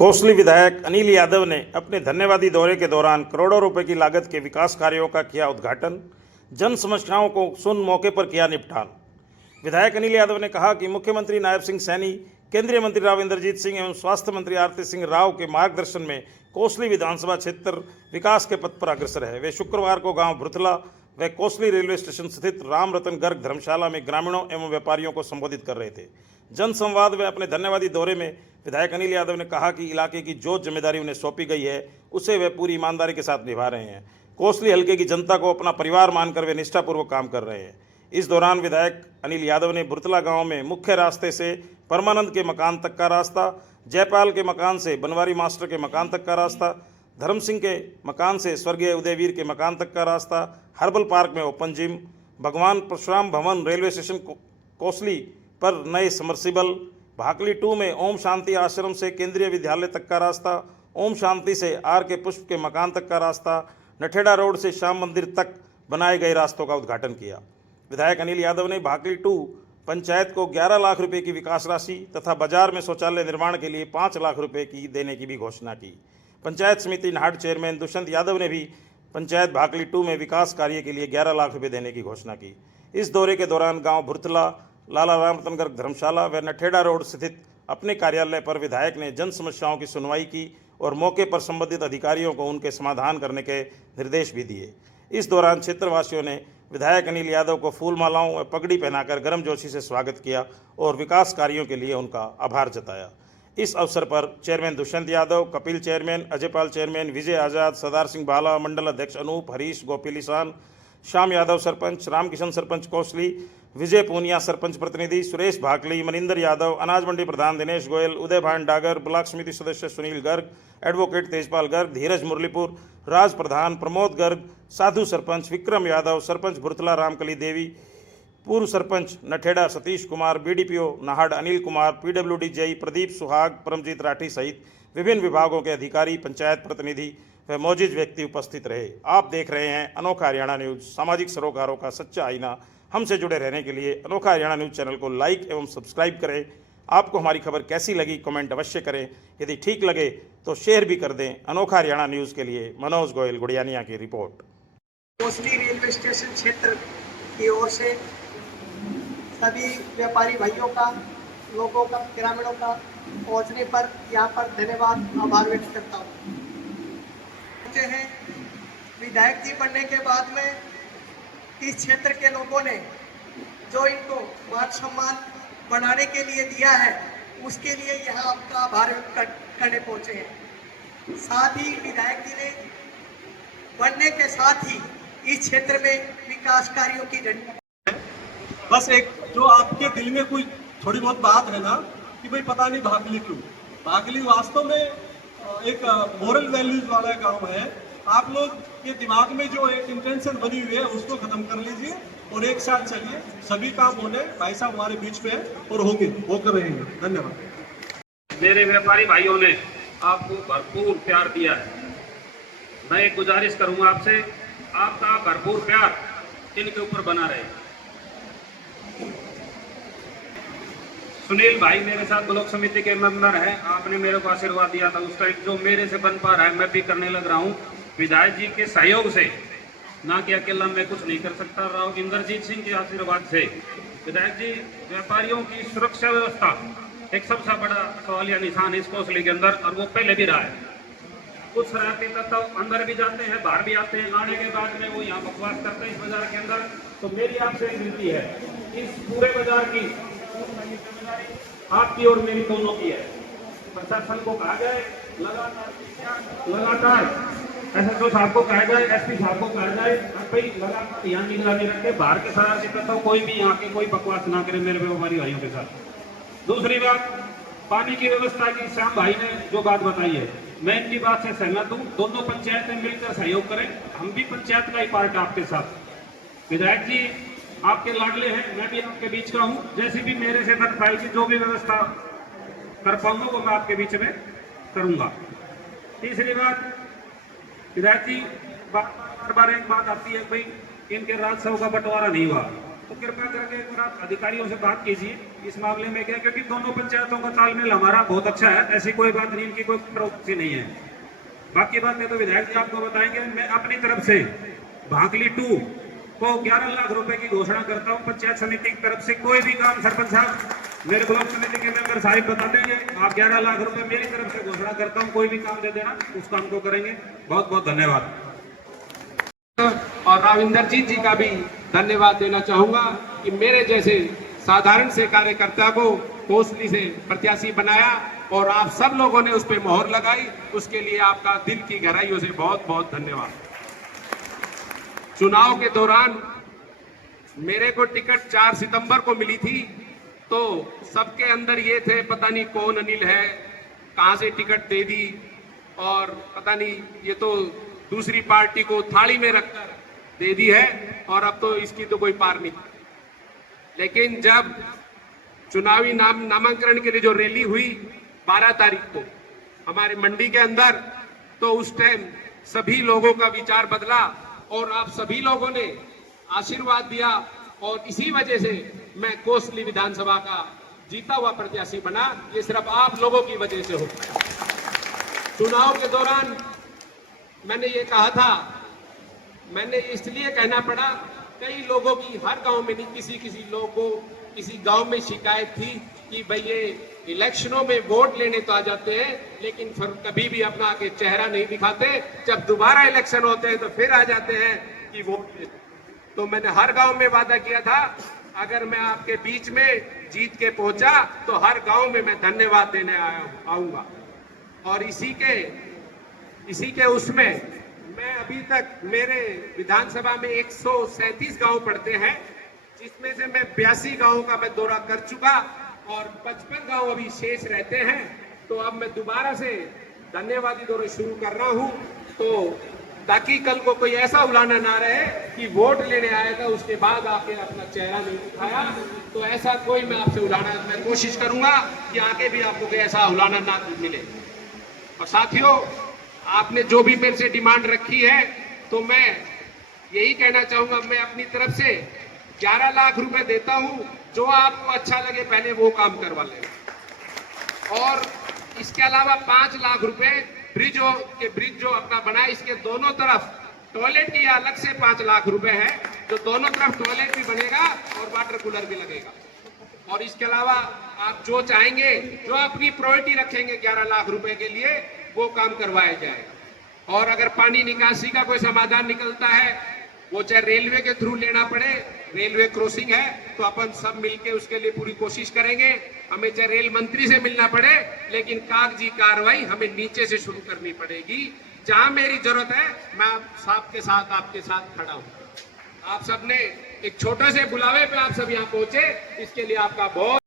कोसली विधायक अनिल यादव ने अपने धन्यवादी दौरे के दौरान करोड़ों रुपए की लागत के विकास कार्यों का किया उद्घाटन। जन समस्याओं को सुन मौके पर किया निपटान। विधायक अनिल यादव ने कहा कि मुख्यमंत्री नायब सिंह सैनी, केंद्रीय मंत्री राव इंद्रजीत सिंह एवं स्वास्थ्य मंत्री आरती सिंह राव के मार्गदर्शन में कोसली विधानसभा क्षेत्र विकास के पथ पर अग्रसर है। वे शुक्रवार को गांव भुरथला व कोसली रेलवे स्टेशन स्थित राम रतन गर्ग धर्मशाला में ग्रामीणों एवं व्यापारियों को संबोधित कर रहे थे। जन संवाद में अपने धन्यवादी दौरे में विधायक अनिल यादव ने कहा कि इलाके की जो जिम्मेदारी उन्हें सौंपी गई है उसे वे पूरी ईमानदारी के साथ निभा रहे हैं। कोसली हल्के की जनता को अपना परिवार मानकर वे निष्ठापूर्वक काम कर रहे हैं। इस दौरान विधायक अनिल यादव ने बुरतला गांव में मुख्य रास्ते से परमानंद के मकान तक का रास्ता, जयपाल के मकान से बनवारी मास्टर के मकान तक का रास्ता, धर्म सिंह के मकान से स्वर्गीय उदयवीर के मकान तक का रास्ता, हर्बल पार्क में ओपन जिम, भगवान परशुराम भवन रेलवे स्टेशन कोसली पर नए समरसिबल, भाकली 2 में ओम शांति आश्रम से केंद्रीय विद्यालय तक का रास्ता, ओम शांति से आर के पुष्प के मकान तक का रास्ता, नठेड़ा रोड से श्याम मंदिर तक बनाए गए रास्तों का उद्घाटन किया। विधायक अनिल यादव ने भाकली 2 पंचायत को 11 लाख रुपए की विकास राशि तथा बाजार में शौचालय निर्माण के लिए 5 लाख रुपए की देने की भी घोषणा की। पंचायत समिति नाहड़ चेयरमैन दुष्यंत यादव ने भी पंचायत भाकली 2 में विकास कार्य के लिए 11 लाख रुपए देने की घोषणा की। इस दौरे के दौरान गांव भुरथला, लाला राम रतन गर्ग धर्मशाला व नठेड़ा रोड स्थित अपने कार्यालय पर विधायक ने जन समस्याओं की सुनवाई की और मौके पर संबंधित अधिकारियों को उनके समाधान करने के निर्देश भी दिए। इस दौरान क्षेत्रवासियों ने विधायक अनिल यादव को फूल मालाओं व पगड़ी पहनाकर गर्मजोशी से स्वागत किया और विकास कार्यों के लिए उनका आभार जताया। इस अवसर पर chairman Dushyant Yadav, Kapil chairman, Ajaypal chairman, Vijay Azad, Sardar Singh Bala, मंडल अध्यक्ष अनूप, हरीश, गोपी लिसान, श्याम यादव सरपंच, रामकिशन सरपंच कोसली, विजय पूनिया सरपंच प्रतिनिधि, सुरेश भाकली, मनिंदर यादव, अनाज मंडी प्रधान दिनेश गोयल, उदय भान डागर, ब्लॉक समिति सदस्य सुनील गर्ग, एडवोकेट तेजपाल गर्ग, धीरज मुरलीपुर, राज प्रधान प्रमोद गर्ग, साधु सरपंच विक्रम यादव, सरपंच भुरथला रामकली देवी, पूर्व सरपंच नठेड़ा सतीश कुमार, बीडीपीओ नाहड़ अनिल कुमार, पीडब्ल्यूडी जई प्रदीप सुहाग, परमजीत राठी सहित विभिन्न विभागों के अधिकारी, पंचायत प्रतिनिधि व मौजूद व्यक्ति उपस्थित रहे। आप देख रहे हैं अनोखा हरियाणा न्यूज़, सामाजिक सरोकारों का सच्चा आईना। हमसे जुड़े रहने के लिए अनोखा हरियाणा न्यूज़ चैनल को लाइक एवं सब्सक्राइब करें। आपको हमारी खबर कैसी लगी कमेंट अवश्य करें। यदि ठीक लगे तो शेयर भी कर दें। अनोखा हरियाणा न्यूज़ के लिए मनोज गोयल, गुड़ियानिया की रिपोर्ट। कोसली रेलवे स्टेशन क्षेत्र की ओर से सभी व्यापारी भाइयों का, लोगों का, ग्रामीणों का पहुंचने पर यहाँ पर धन्यवाद, आभार व्यक्त करता हूँ। हैं विधायक जी बनने के बाद में इस क्षेत्र के लोगों ने जो इनको मान सम्मान बढ़ाने के लिए दिया है, उसके लिए यहाँ आपका आभार व्यक्त करने पहुंचे हैं। साथ ही विधायक जी ने बनने के साथ ही इस क्षेत्र में विकास कार्यों की रणनीति, बस एक जो आपके दिल में कोई थोड़ी बहुत बात है ना कि भाई पता नहीं भाकली क्यों, भाकली वास्तव में एक मोरल वैल्यूज वाला गांव है। आप लोग के दिमाग में जो एक इंटेंशन बनी हुई है उसको खत्म कर लीजिए और एक साथ चलिए। सभी काम होने भाई साहब हमारे बीच पे है और होंगे, होकर रहेंगे। धन्यवाद। मेरे व्यापारी भाइयों ने आपको भरपूर प्यार दिया है। मैं एक गुजारिश करूंगा आपसे, आपका भरपूर प्यार इनके ऊपर बना रहे। सुनील भाई मेरे साथ ब्लॉक समिति के मेंबर हैं। आपने मेरे को आशीर्वाद दिया था उस टाइम, जो मेरे से बन पा रहा है मैं भी करने लग रहा हूँ विधायक जी के सहयोग से, ना कि अकेला मैं कुछ नहीं कर सकता। राव इंद्रजीत सिंह के आशीर्वाद से विधायक जी व्यापारियों की सुरक्षा व्यवस्था एक सबसे बड़ा सवालिया निशान है इस कोसली के अंदर, और वो पहले भी रहा है। कुछ शरारती तत्व अंदर भी जाते हैं, बाहर भी आते हैं, आने के बाद में वो यहाँ बकवास करते हैं इस बाजार के अंदर। तो मेरी आपसे एक विनती है, इस पूरे बाजार की आपकी और मेरी दोनों की है। प्रशासन को कहा जाए लगातार SHO साहब को कहा जाए, SP साहब को कहा जाए, भाई लगातार यहाँ निगरानी रखे, बाहर के शरारती तत्व कोई भी यहाँ के कोई बकवास ना करे मेरे व्यापारी भाइयों के साथ। दूसरी बात, पानी की व्यवस्था की श्याम भाई ने जो बात बताई है, मैं इनकी बात से सहमत हूँ। दोनों पंचायतें मिलकर सहयोग करें, हम भी पंचायत का ही पार्ट आपके साथ। विधायक जी आपके लाडले हैं, मैं भी आपके बीच का हूँ। जैसी भी मेरे से बन पाएगी, जो भी व्यवस्था कर पाऊंगा वो मैं आपके बीच में करूंगा। तीसरी बात, विधायक जी बार बार एक बात आती है, भाई इनके राजस्व का बंटवारा नहीं हुआ। तो कृपया करके एक बार आप अधिकारियों से बात कीजिए इस मामले में क्या, क्योंकि दोनों पंचायतों का तालमेल हमारा बहुत अच्छा है, ऐसी कोई बात नहीं, इनकी कोई प्रवृत्ति नहीं है। बाकी बातें तो विधायक जी आपको बताएंगे। मैं अपनी तरफ से भाकली 2 को 11 लाख रुपए की घोषणा करता हूं। पंचायत समिति की तरफ से कोई भी काम सरपंच साहब मेरे ब्लॉक समिति के मेंबर साहिब बता देंगे। आप 11 लाख रुपए मेरी तरफ से घोषणा करता हूं, कोई भी काम दे देना, उस काम को करेंगे। बहुत बहुत धन्यवाद। और राविंदर जी का भी धन्यवाद देना चाहूंगा कि मेरे जैसे साधारण से कार्यकर्ता को कोसली से प्रत्याशी बनाया और आप सब लोगों ने उस पर मोहर लगाई, उसके लिए आपका दिल की गहराइयों से बहुत बहुत धन्यवाद। चुनाव के दौरान मेरे को टिकट 4 सितंबर को मिली थी, तो सबके अंदर ये थे पता नहीं कौन अनिल है, कहां से टिकट दे दी, और पता नहीं ये तो दूसरी पार्टी को थाली में रखकर दे दी है और अब तो इसकी तो कोई पार नहीं। लेकिन जब चुनावी नामांकन के लिए जो रैली हुई 12 तारीख को हमारे मंडी के अंदर, तो उस टाइम सभी लोगों का विचार बदला और आप सभी लोगों ने आशीर्वाद दिया और इसी वजह से मैं कोसली विधानसभा का जीता हुआ प्रत्याशी बना। ये सिर्फ आप लोगों की वजह से हो। चुनाव के दौरान मैंने ये कहा था, मैंने इसलिए कहना पड़ा, कई लोगों की हर गांव में नहीं, किसी लोगों को किसी गांव में शिकायत थी कि भाई ये इलेक्शनों में वोट लेने तो आ जाते हैं लेकिन फिर कभी भी अपना आगे चेहरा नहीं दिखाते, जब दोबारा इलेक्शन होते हैं तो फिर आ जाते हैं कि वोट। तो मैंने हर गांव में वादा किया था, अगर मैं आपके बीच में जीत के पहुंचा तो हर गांव में मैं धन्यवाद देने आऊंगा। और इसी के उसमें मैं अभी तक मेरे विधानसभा में 137 गांव पड़ते हैं, जिसमें से मैं 82 गांवों का मैं दौरा कर चुका और 55 गांव अभी शेष रहते हैं। तो अब मैं दोबारा से धन्यवादी दौरे शुरू कर रहा हूं, तो ताकि कल को कोई ऐसा उलाना ना रहे कि वोट लेने आया था उसके बाद आके अपना चेहरा नहीं दिखाया। तो ऐसा कोई मैं आपसे उलाना, मैं कोशिश करूंगा कि आगे भी आपको कोई ऐसा उलाना ना मिले। और साथियों, आपने जो भी मेरे से डिमांड रखी है, तो मैं यही कहना चाहूंगा, मैं अपनी तरफ से 11 लाख रुपए देता हूं, जो आपको अच्छा लगे पहले वो काम करवा लें। और इसके अलावा 5 लाख रुपए ब्रिज जो अपना बना, इसके दोनों तरफ टॉयलेट की अलग से 5 लाख रुपए है, जो दोनों तरफ टॉयलेट भी बनेगा और वाटर कूलर भी लगेगा। और इसके अलावा आप जो चाहेंगे, जो अपनी प्रायोरिटी रखेंगे 11 लाख रुपए के लिए, वो काम करवाया जाएगा। और अगर पानी निकासी का कोई समाधान निकलता है, वो चाहे रेलवे के थ्रू लेना पड़े, रेलवे क्रॉसिंग है तो अपन सब मिलके उसके लिए पूरी कोशिश करेंगे। हमें चाहे रेल मंत्री से मिलना पड़े, लेकिन कागजी कार्रवाई हमें नीचे से शुरू करनी पड़ेगी। जहां मेरी जरूरत है मैं आपके साथ खड़ा हूं। आप सबने एक छोटे से बुलावे पे आप सब यहाँ पहुंचे, इसके लिए आपका बहुत